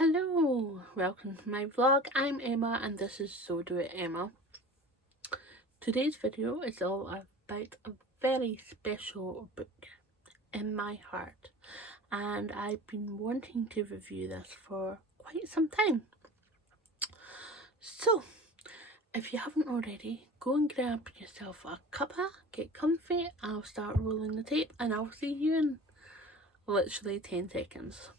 Hello, welcome to my vlog. I'm Emma and this is So Do It Emma. Today's video is all about a very special book in my heart, and I've been wanting to review this for quite some time. So, if you haven't already, go and grab yourself a cuppa, get comfy, I'll start rolling the tape and I'll see you in literally 10 seconds.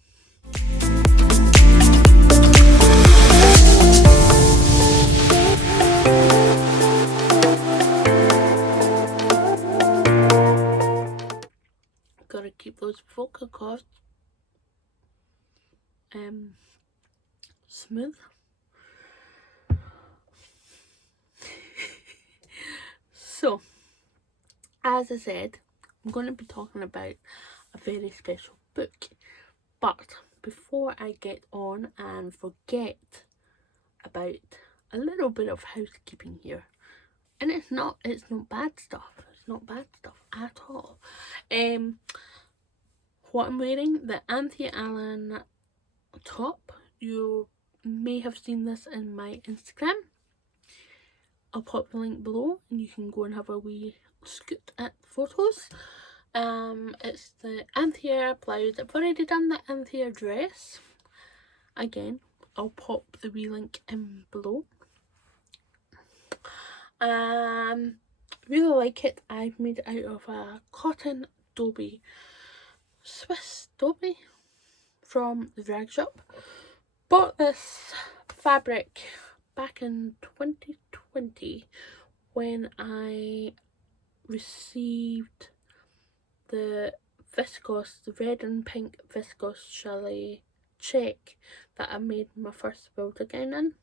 Gotta keep those vocal cords smooth. So, as I said, I'm going to be talking about a very special book. But before I get on and forget about a little bit of housekeeping here, and it's not bad stuff. It's not bad stuff at all. What I'm wearing, the Anthea Allen top. You may have seen this in my Instagram. I'll pop the link below and you can go and have a wee scoot at photos. It's the Anthea blouse. I've already done the Anthea dress. Again, I'll pop the wee link in below. Really like it. I've made it out of a cotton doby, Swiss doby from the Rag Shop. Bought this fabric back in 2020 when I received the viscose, the red and pink viscose chalet check that I made my first build again in.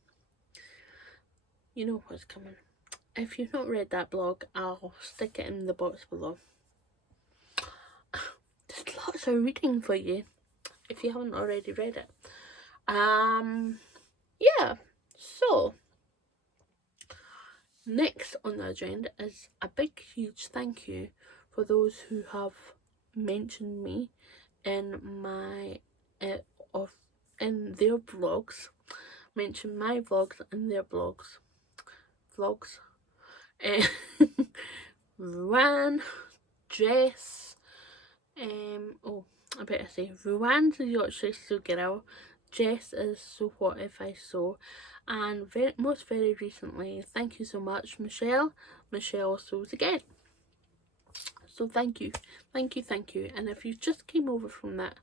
You know what's coming. If you've not read that blog, I'll stick it in the box below. There's lots of reading for you if you haven't already read it. Yeah, so next on the agenda is a big huge thank you for those who have mentioned me in my in their vlogs. Mention my vlogs in their vlogs. Ruan, Jess, oh, I better say Ruan's the Yorkshire Still Girl, Jess is So What If I So, and most very recently, thank you so much, Michelle Sews Again. So thank you, and if you just came over from that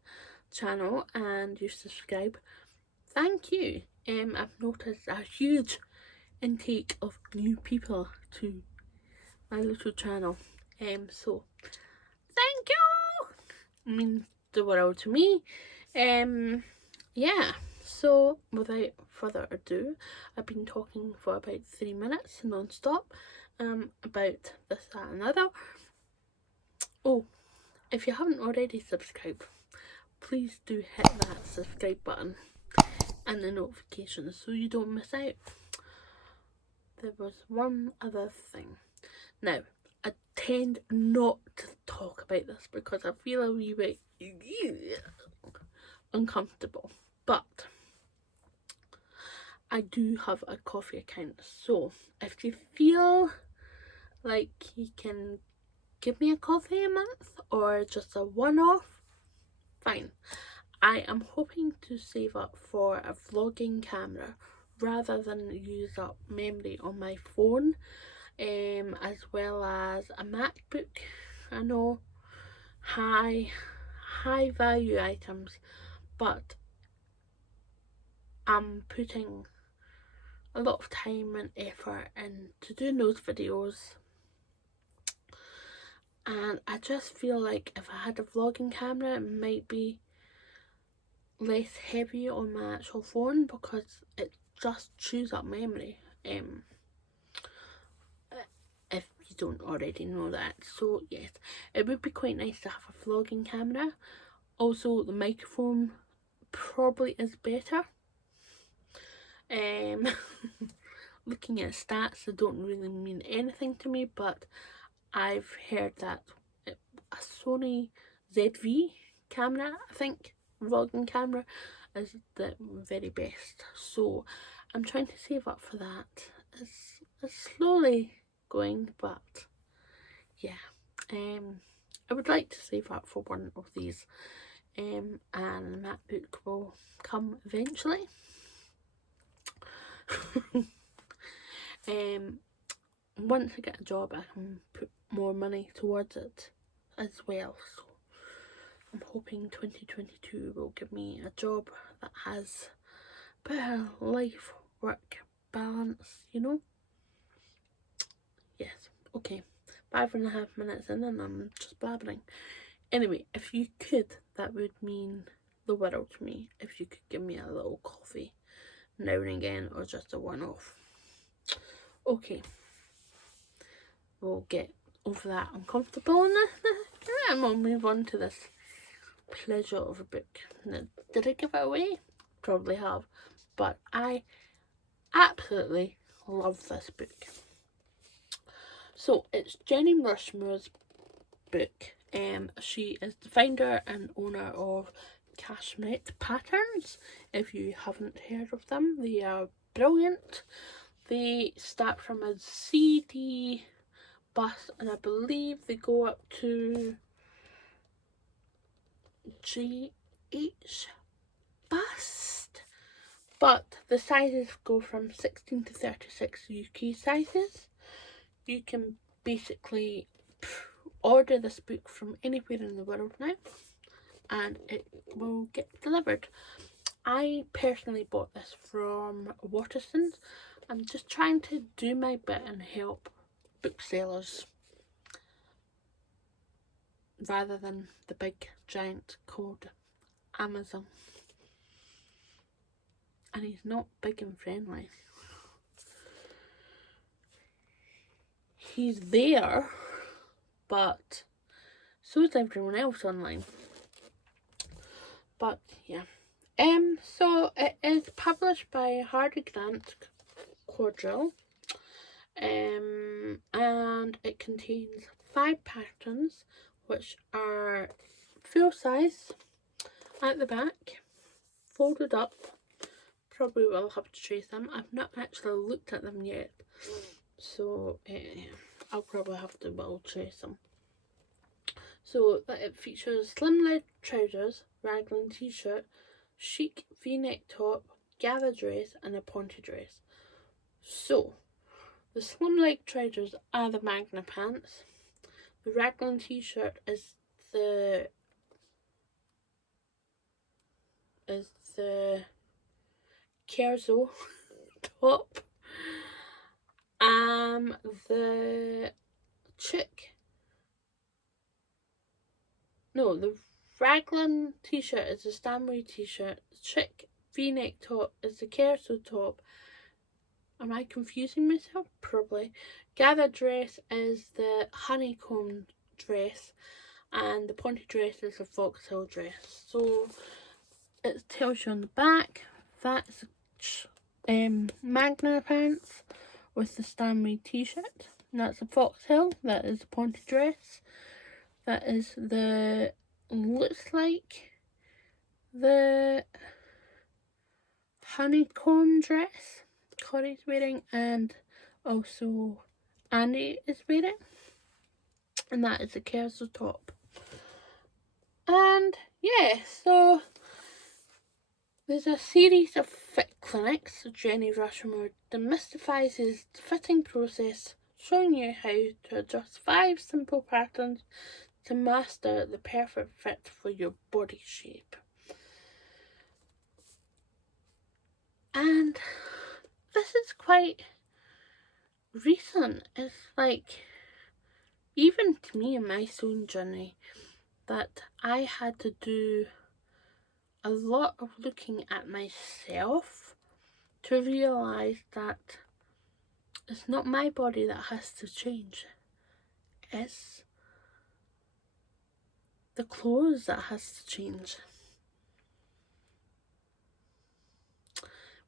channel and you subscribe, thank you. I've noticed a huge intake of new people to my little channel, so thank you, it means the world to me. Yeah, so without further ado, I've been talking for about 3 minutes non-stop about this, that and other. Oh, if you haven't already subscribed, please do hit that subscribe button and the notifications so you don't miss out. There was one other thing. Now, I tend not to talk about this because I feel a wee bit uncomfortable, but I do have a coffee account, so if you feel like you can give me a coffee a month or just a one-off, fine. I am hoping to save up for a vlogging camera rather than use up memory on my phone, as well as a MacBook. I know, high value items, but I'm putting a lot of time and effort into doing those videos, and I just feel like if I had a vlogging camera it might be less heavy on my actual phone because it just chews up memory, if you don't already know that. So yes, it would be quite nice to have a vlogging camera. Also, the microphone probably is better. Looking at stats, they don't really mean anything to me, but I've heard that a Sony ZV camera, I think, vlogging camera, is the very best. So I'm trying to save up for that. It's slowly going, but yeah. I would like to save up for one of these, and the MacBook will come eventually. Once I get a job, I can put more money towards it as well. So I'm hoping 2022 will give me a job that has better life-work balance, you know? Yes, okay. 5.5 minutes in and I'm just blabbering. Anyway, if you could, that would mean the world to me. If you could give me a little coffee now and again, or just a one-off. Okay. We'll get over that uncomfortableness and we'll move on to this pleasure of a book. Now, did I give it away? Probably have. But I absolutely love this book. So it's Jenny Rushmore's book. She is the founder and owner of Cashmere Patterns. If you haven't heard of them, they are brilliant. They start from a CD bust and I believe they go up to GH bust. But the sizes go from 16 to 36 UK sizes. You can basically order this book from anywhere in the world now and it will get delivered. I personally bought this from Waterston's. I'm just trying to do my bit and help booksellers rather than the big giant called Amazon. And he's not big and friendly. He's there, but so is everyone else online. But yeah. So it is published by Hardy Grant Quadrill. And it contains 5 patterns which are full size at the back, folded up. Probably will have to trace them. I've not actually looked at them yet, so I'll probably have to trace them. So it features slim leg trousers, raglan t-shirt, chic v-neck top, gather dress and a ponte dress. So the slim leg trousers are the Magna pants. The raglan t-shirt is the Kerzo top. The raglan t-shirt is the Stanley t-shirt. The chic v-neck top is the Kerzo top. Am I confusing myself? Probably. Gather dress is the honeycomb dress, and the ponte dress is a foxtail dress. So it tells you on the back that's Magna pants with the Stanley t-shirt. That's a foxtail. That is the ponte dress. That is the looks like the honeycomb dress Corey's wearing, and also Andy is wearing, and that is the Kerzo top. And yeah, so there's a series of fit clinics. Jenny Rushmore demystifies the fitting process, showing you how to adjust 5 simple patterns to master the perfect fit for your body shape. And this is quite recent. It's like, even to me in my sewing journey, that I had to do a lot of looking at myself to realise that it's not my body that has to change. It's the clothes that has to change.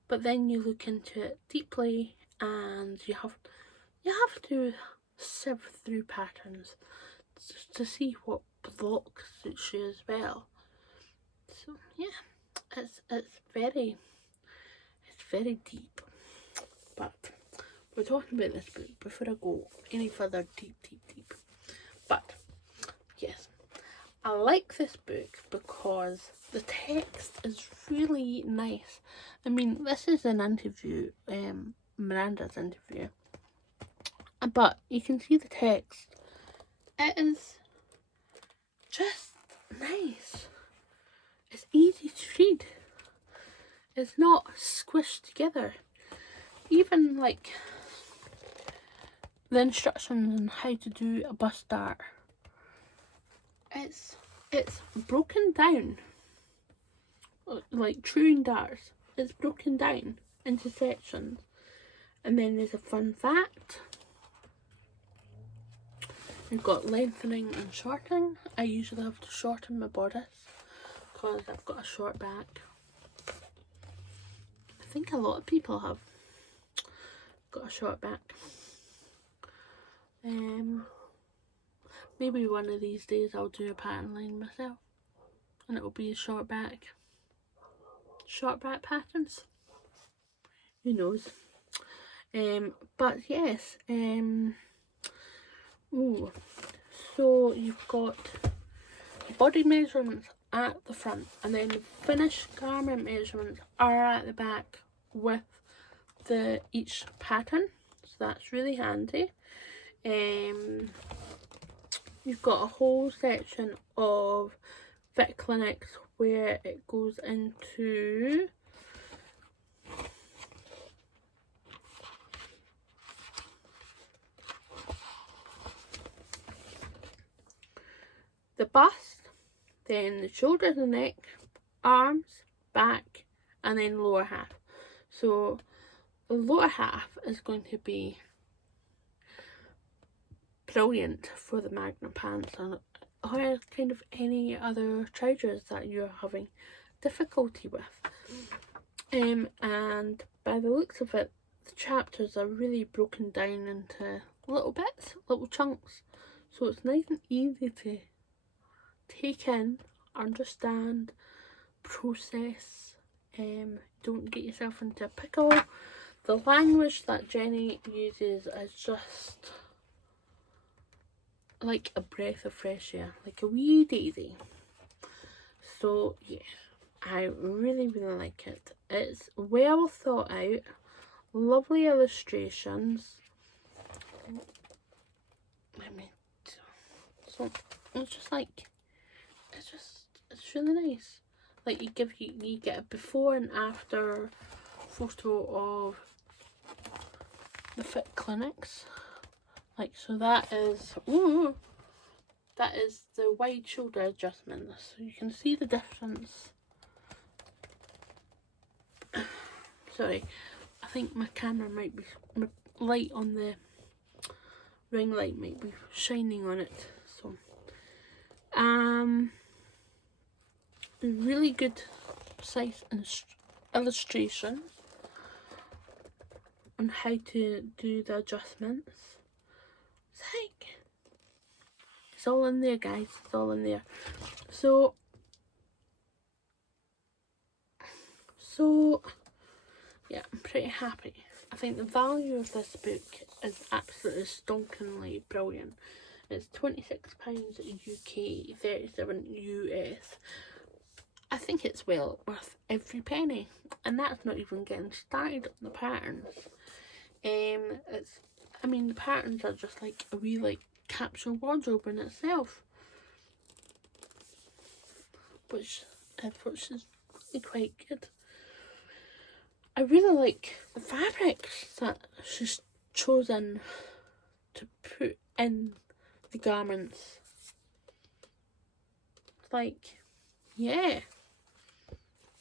But then you look into it deeply and you have to sift through patterns to see what block suits you as well. So yeah, it's very deep. But we're talking about this book before I go any further deep. But yes, I like this book because the text is really nice. I mean, this is an interview, Miranda's interview, but you can see the text. It is just nice. It's easy to read. It's not squished together. Even like the instructions on how to do a bust dart. It's broken down. Like true darts. It's broken down into sections. And then there's a fun fact. You've got lengthening and shortening. I usually have to shorten my bodice because I've got a short back. I think a lot of people have got a short back. Maybe one of these days I'll do a pattern line myself and it'll be a short back patterns. Who knows? But yes, ooh, so you've got body measurements at the front and then the finished garment measurements are at the back with each pattern, so that's really handy. You've got a whole section of Fit Clinics where it goes into the bust, then the shoulders and neck, arms, back, and then lower half. So the lower half is going to be brilliant for the Magnum pants and kind of any other trousers that you're having difficulty with. And by the looks of it, the chapters are really broken down into little bits, little chunks, so it's nice and easy to take in, understand, process. Don't get yourself into a pickle. The language that Jenny uses is just like a breath of fresh air, like a wee daisy. So yeah, I really like it. It's well thought out, lovely illustrations. So it's just like, it's really nice. Like you get a before and after photo of the Fit Clinics. Like, so that is, that is the wide shoulder adjustment. So you can see the difference. Sorry, I think my camera might be, my light on the ring light might be shining on it. So, really good size and illustration on how to do the adjustments. It's all in there, guys. It's all in there. So yeah, I'm pretty happy. I think the value of this book is absolutely stonkingly brilliant. It's £26 UK, 37 US. I think it's well worth every penny, and that's not even getting started on the patterns. I mean, the patterns are just like a wee like capsule wardrobe in itself, which is really quite good. I really like the fabrics that she's chosen to put in the garments. It's like, yeah,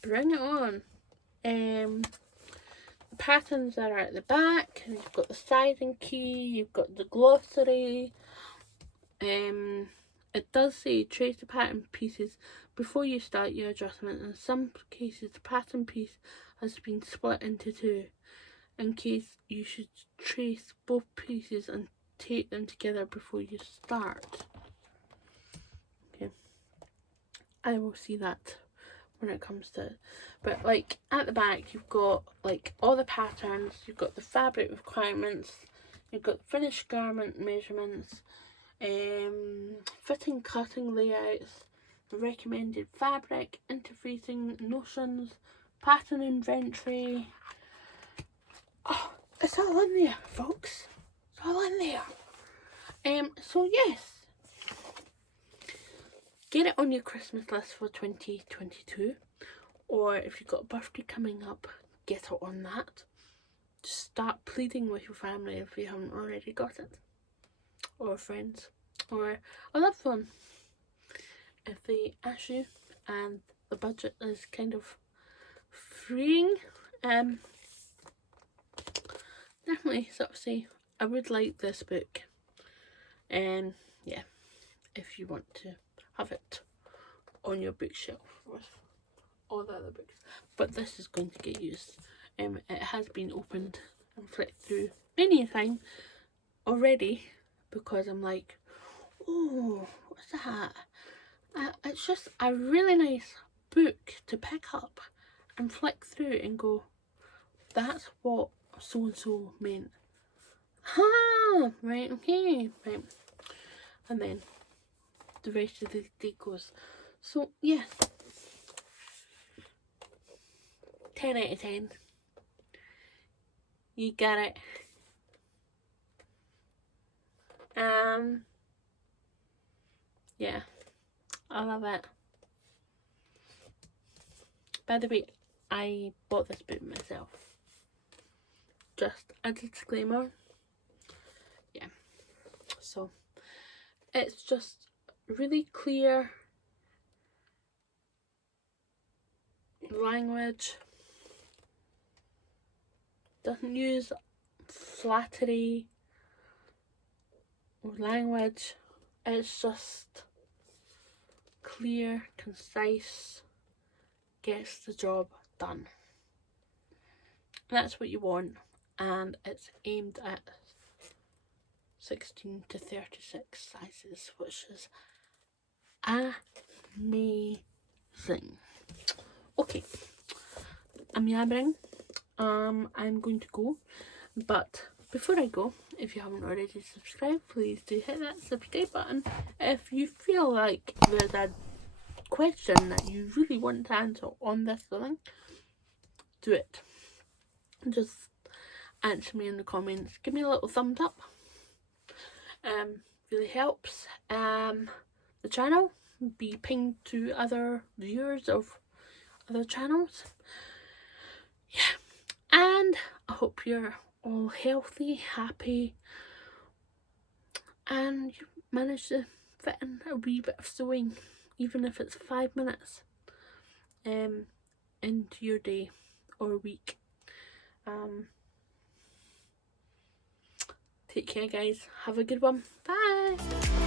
bring it on. The patterns are at the back, and you've got the sizing key, you've got the glossary. It does say trace the pattern pieces before you start your adjustment. In some cases, the pattern piece has been split into two, in case you should trace both pieces and tape them together before you start. Okay, I will see that when it comes to it. But like at the back you've got like all the patterns, you've got the fabric requirements, you've got finished garment measurements, fitting cutting layouts, recommended fabric, interfacing notions, pattern inventory. Oh, it's all in there, folks. It's all in there. So yes, get it on your Christmas list for 2022, or if you've got a birthday coming up, get it on that. Just start pleading with your family if you haven't already got it, or friends, or a loved one if they ask you and the budget is kind of freeing. Definitely sort of say I would like this book, and yeah, if you want to have it on your bookshelf with all the other books, but this is going to get used. It has been opened and flipped through many a time already because I'm like, oh, what's that? It's just a really nice book to pick up and flick through and go, that's what so and so meant. Right, okay, right. And then the rest of the day goes. So yeah, 10 out of 10. You get it. Yeah, I love it. By the way, I bought this book myself. Just a disclaimer. Yeah, so it's just really clear language, doesn't use flattery or language. It's just clear, concise, gets the job done. That's what you want, and it's aimed at 16 to 36 sizes, which is amazing. Okay, I'm yabbering. I'm going to go, but before I go, if you haven't already subscribed, please do hit that subscribe button. If you feel like there's a question that you really want to answer on this filling, do it. Just answer me in the comments. Give me a little thumbs up. Really helps. The channel be pinged to other viewers of other channels. Yeah, and I hope you're all healthy, happy, and you manage to fit in a wee bit of sewing, even if it's 5 minutes, into your day or week. Take care, guys. Have a good one. Bye.